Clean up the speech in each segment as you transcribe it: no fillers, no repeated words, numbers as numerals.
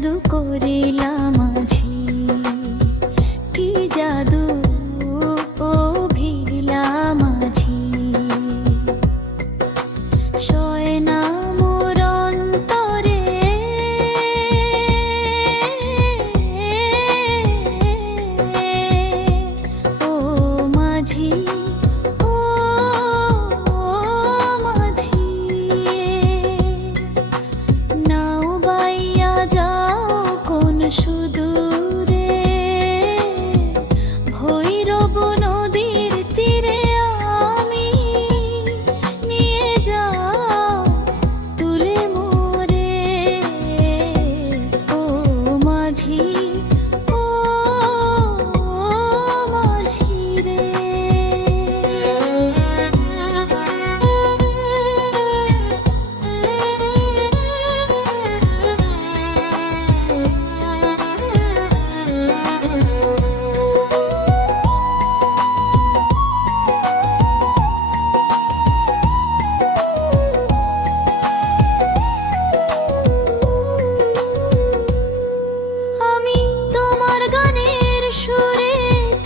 জাদু করিলা মাঝি, কি জাদু ও ভিড়লা মাঝি। শয় না মোর অন্তরে ও মাঝি, ও মাঝি। নাও বাইয়া যাও কোন সুদূরে, ভৈরব নদীর তীরে আমি, নিয়ে যাও তুলে মোরে ও মাঝি, ও মাঝি রে। আমি তোমার গানের সুরে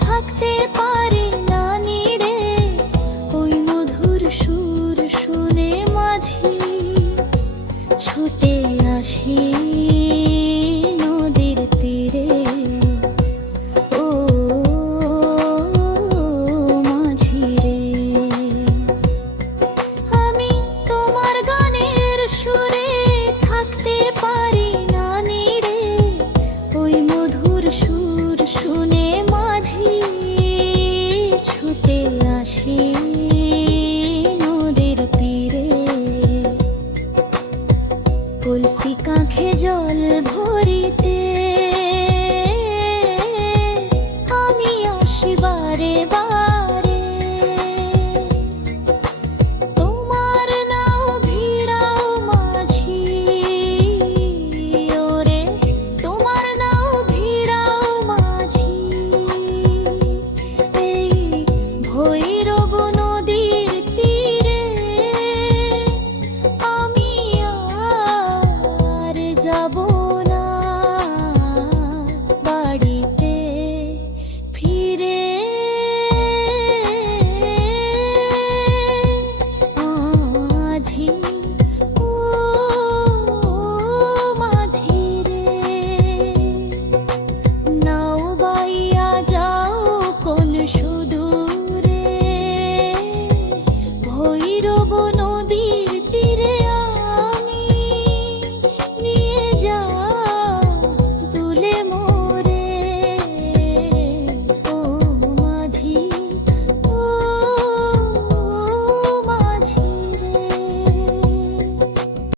থাকতে পারি না নিরে, ওই মধুর সুর শুনে মাঝি ছুটে আসি নদীর তীরে ও মাঝি রে। আমি তোমার গানের সুরে থাকতে পারি না নিরে, ওই মধুর সুর শুনে মাঝি ছুটে আসি নদীর তীরে। কলসি কাঁখে জল ভরিতে আমি আসি বারে বারে।